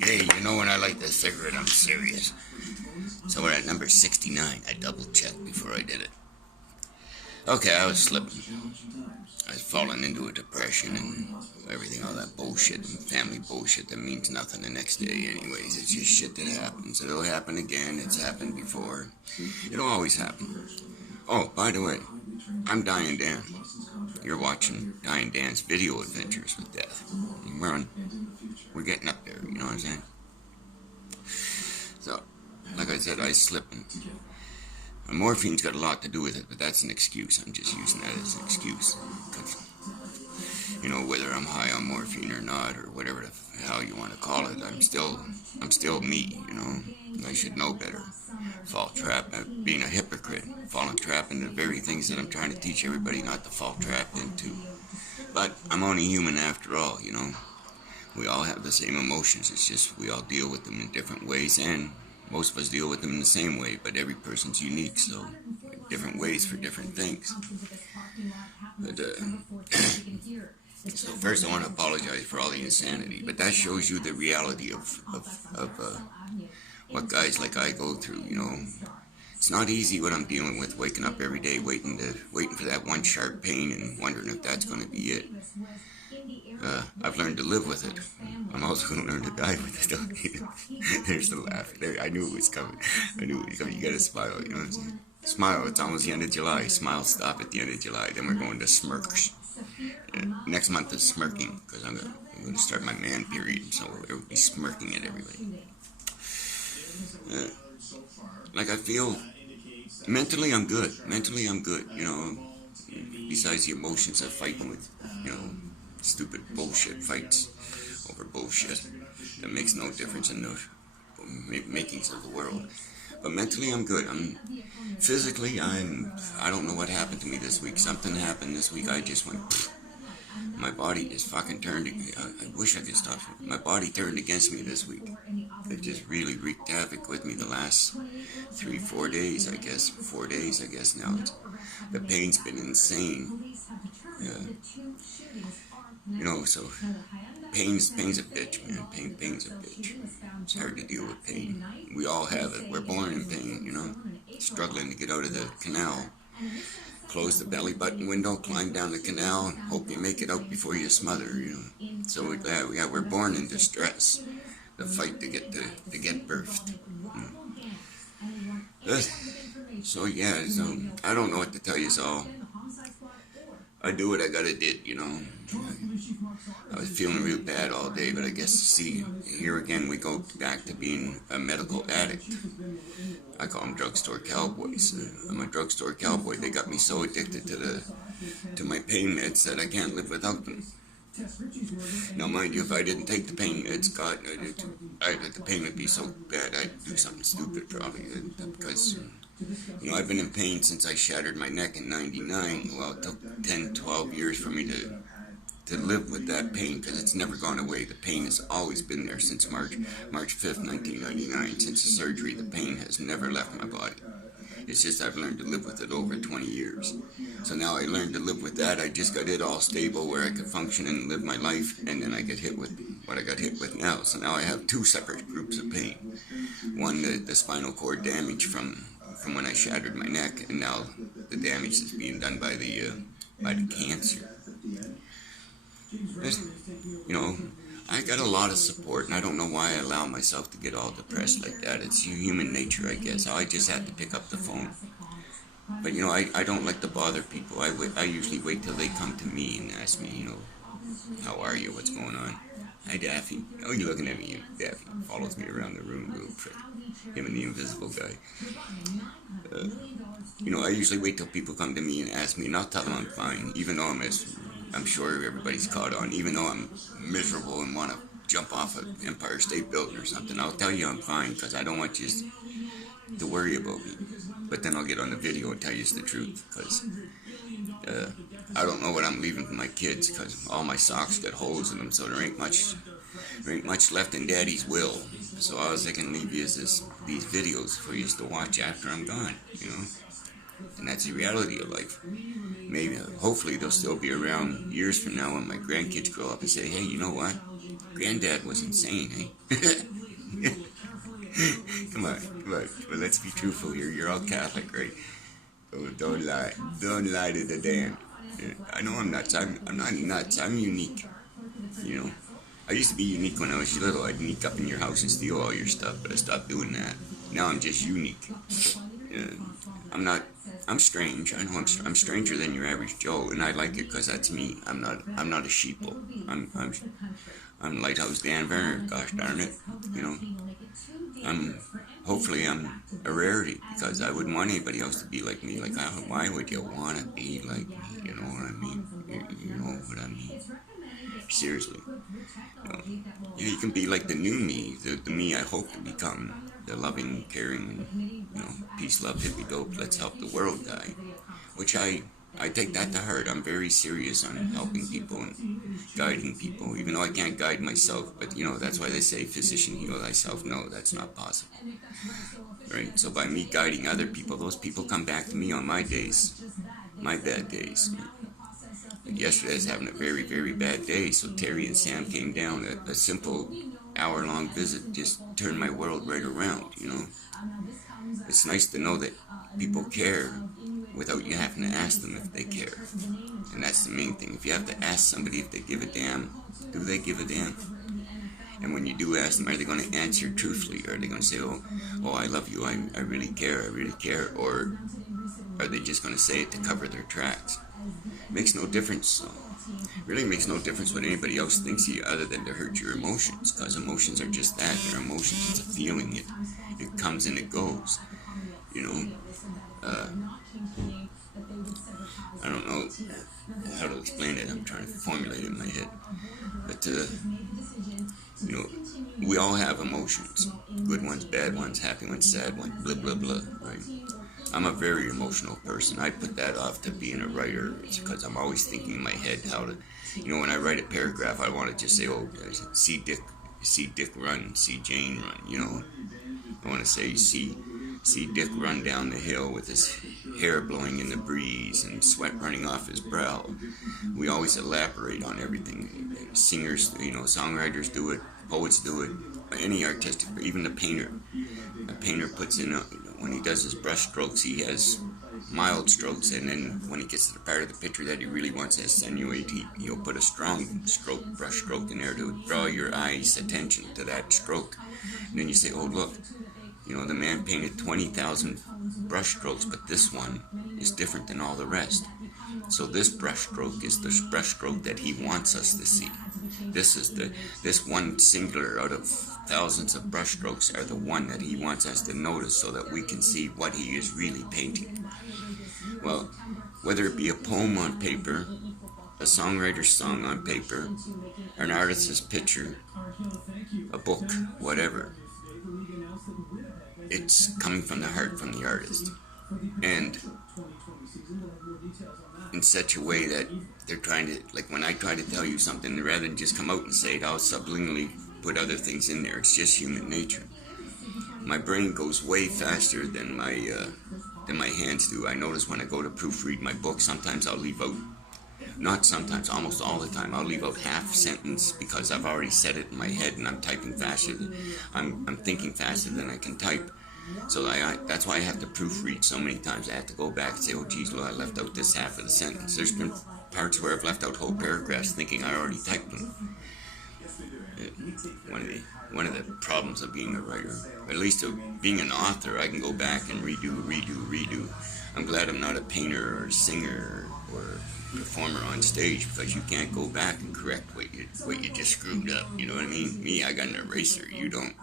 Hey, you know when I light this cigarette, I'm serious. So we're at number 69. I double checked before I did it. Okay, I was slipping. I was falling into a depression and everything, all that bullshit and family bullshit that means nothing the next day anyways. It's just shit that happens. It'll happen again. It's happened before. It'll always happen. Oh, by the way, I'm Dying Dan. You're watching Dying Dan's Video Adventures with Death. We're getting up there, you know what I'm saying? So, like I said, I was slipping. Morphine's got a lot to do with it, but that's an excuse. I'm just using that as an excuse. You know, whether I'm high on morphine or not, or whatever the hell you want to call it, I'm still me, you know. I should know better. Fall trap, being a hypocrite, falling trap into the very things that I'm trying to teach everybody not to fall trap into. But I'm only human after all, you know. We all have the same emotions, it's just we all deal with them in different ways, and most of us deal with them in the same way, but every person's unique, so different ways for different things. But, so first I want to apologize for all the insanity, but that shows you the reality of what guys like I go through, you know. It's not easy what I'm dealing with, waking up every day, waiting for that one sharp pain and wondering if that's going to be it. I've learned to live with it. I'm also going to learn to die with it. There's the laugh. There, I knew it was coming. You gotta smile, you know what I'm saying? Smile, it's almost the end of July. Smile, stop at the end of July. Then we're going to smirks. Next month is smirking, because I'm going to start my man period, so it will be smirking at everybody. Like I feel, mentally I'm good, you know, besides the emotions I'm fighting with, you know, stupid bullshit fights over bullshit that makes no difference in the makings of the world. But mentally I'm good. Physically I don't know what happened to me this week. Something happened this week. I just went pfft. My body just fucking turned. I wish I could stop. My body turned against me this week. It just really wreaked havoc with me the last 4 days, I guess. 4 days, I guess now. The pain's been insane. You know, so pain's a bitch, man. Pain's a bitch. It's hard to deal with pain. We all have it. We're born in pain, you know. Struggling to get out of the canal. Close the belly button window, climb down the canal, hope you make it out before you smother, you know. So we're born in distress. The fight to get birthed. So I don't know what to tell you all. I do what I gotta do, you know. I was feeling real bad all day, but I guess, see, here again we go back to being a medical addict. I call them drugstore cowboys. I'm a drugstore cowboy. They got me so addicted to my pain meds that I can't live without them. Now, mind you, if I didn't take the pain meds, God, the pain would be so bad I'd do something stupid probably, because you know, I've been in pain since I shattered my neck in '99. Well, it took 10, 12 years for me to live with that pain, because it's never gone away. The pain has always been there since March 5th, 1999. Since the surgery, the pain has never left my body. It's just I've learned to live with it over 20 years. So now I learned to live with that. I just got it all stable where I could function and live my life, and then I get hit with what I got hit with now. So now I have two separate groups of pain. One, the spinal cord damage from when I shattered my neck, and now the damage that's being done by the cancer. You know, I got a lot of support, and I don't know why I allow myself to get all depressed like that. It's human nature, I guess. I just have to pick up the phone. But, you know, I don't like to bother people. I usually wait till they come to me and ask me, you know, how are you, what's going on? Hi, Daffy. Oh, you're looking at me, Daffy. Follows me around the room, little prick. Him and the invisible guy. You know, I usually wait till people come to me and ask me, and I'll tell them I'm fine, even though I'm sure everybody's caught on, even though I'm miserable and want to jump off an Empire State Building or something. I'll tell you I'm fine, because I don't want you to worry about me. But then I'll get on the video and tell you the truth, because I don't know what I'm leaving for my kids, because all my socks got holes in them, so there ain't much left in Daddy's will. So all I can leave you is these videos for you to watch after I'm gone, you know. And that's the reality of life. Maybe, hopefully, they'll still be around years from now when my grandkids grow up and say, hey, you know what? Granddad was insane, eh? Come on. But let's be truthful here. You're all Catholic, right? Oh, don't lie. Don't lie to the Dan. I know I'm nuts. I'm not nuts. I'm unique. You know, I used to be unique when I was little. I'd sneak up in your house and steal all your stuff, but I stopped doing that. Now I'm just unique. I'm not. I'm strange. I know I'm stranger than your average Joe, and I like it because that's me. I'm not a sheeple. I'm Lighthouse Dan Werner. Gosh darn it. You know. Hopefully I'm a rarity because I wouldn't want anybody else to be like me. Like, why would you want to be like me? You know what I mean? You know what I mean? Seriously. Yeah, you can be like the new me, the me I hope to become, the loving, caring, peace, love, hippie dope, let's help the world guy, which I take that to heart. I'm very serious on helping people and guiding people, even though I can't guide myself. But, that's why they say, physician, heal thyself. No, that's not possible. Right? So by me guiding other people, those people come back to me on my days, my bad days. But yesterday I was having a very, very bad day, so Terry and Sam came down. A simple hour-long visit just turned my world right around, It's nice to know that people care without you having to ask them if they care. And that's the main thing. If you have to ask somebody if they give a damn, do they give a damn? And when you do ask them, are they going to answer truthfully? Or are they going to say, oh, I love you, I really care, Or are they just going to say it to cover their tracks? It makes no difference. It really makes no difference what anybody else thinks of you other than to hurt your emotions. Because emotions are just that. They're emotions. It's a feeling. It comes and it goes. I don't know how to explain it. I'm trying to formulate it in my head. But, we all have emotions. Good ones, bad ones, happy ones, sad ones, blah, blah, blah, right? I'm a very emotional person. I put that off to being a writer. It's because I'm always thinking in my head how to, when I write a paragraph, I want to just say, see Dick run, see Jane run, I want to say, see Dick run down the hill with his hair blowing in the breeze and sweat running off his brow. We always elaborate on everything. Singers, songwriters do it, poets do it, any artistic, even the painter. A painter puts in, when he does his brush strokes, he has mild strokes, and then when he gets to the part of the picture that he really wants to accentuate, he'll put a strong brush stroke in there to draw your eye's attention to that stroke. And then you say, oh, look, the man painted 20,000 brush strokes, but this one is different than all the rest. So this brush stroke is the brush stroke that he wants us to see. This one singular out of thousands of brush strokes are the one that he wants us to notice so that we can see what he is really painting. Well, whether it be a poem on paper, a songwriter's song on paper, an artist's picture, a book, whatever, it's coming from the heart, from the artist. And in such a way that they're trying to, like when I try to tell you something, rather than just come out and say it, I'll subliminally put other things in there. It's just human nature. My brain goes way faster than my hands do. I notice when I go to proofread my book, sometimes I'll leave out, not sometimes, almost all the time, I'll leave out half sentence because I've already said it in my head and I'm typing faster. I'm thinking faster than I can type. So that's why I have to proofread so many times. I have to go back and say, oh geez, well I left out this half of the sentence. There's been parts where I've left out whole paragraphs thinking I already typed them. One of the problems of being a writer, at least of being an author, I can go back and redo. I'm glad I'm not a painter or singer or performer on stage because you can't go back and correct what you just screwed up. You know what I mean? Me, I got an eraser. You don't.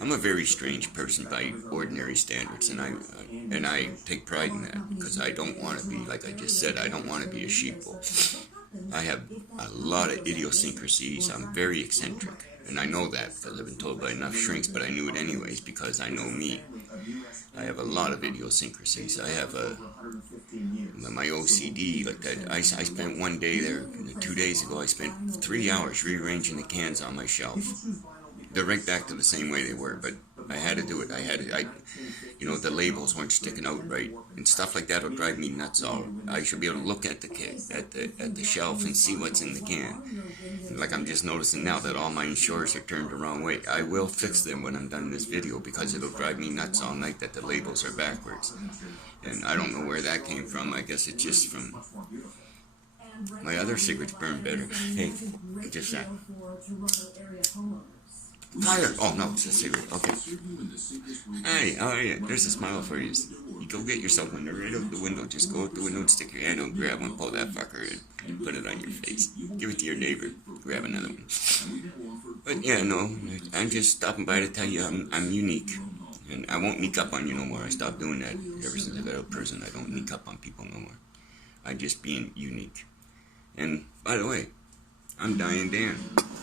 I'm a very strange person by ordinary standards, and I take pride in that because I don't want to be, like I just said, I don't want to be a sheeple. I have a lot of idiosyncrasies. I'm very eccentric, and I know that because I've been told by enough shrinks, but I knew it anyways because I know me. I have a lot of idiosyncrasies. I have my OCD, like that. I spent one day there, 2 days ago, I spent 3 hours rearranging the cans on my shelf. They're right back to the same way they were, but I had to do it. You know, the labels weren't sticking out right, and stuff like that will drive me nuts. I should be able to look at the can, at the shelf and see what's in the can. Like I'm just noticing now that all my insurers are turned the wrong way. I will fix them when I'm done this video because it'll drive me nuts all night that the labels are backwards. And I don't know where that came from. I guess it's just from my other cigarettes burn better. Hey, just that. Fire! Oh no, it's a cigarette. Okay. Hey, oh yeah, there's a smile for you. You go get yourself one right out the window. Just go out the window and stick your hand out, grab one, pull that fucker in, and put it on your face. Give it to your neighbor. Grab another one. But yeah, no, I'm just stopping by to tell you I'm unique. And I won't sneak up on you no more. I stopped doing that ever since I got out of prison. I don't sneak up on people no more. I'm just being unique. And by the way, I'm Dying Dan,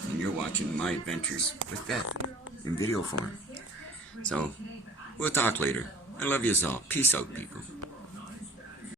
and you're watching my adventures with death in video form. So, we'll talk later. I love you all. Peace out, people.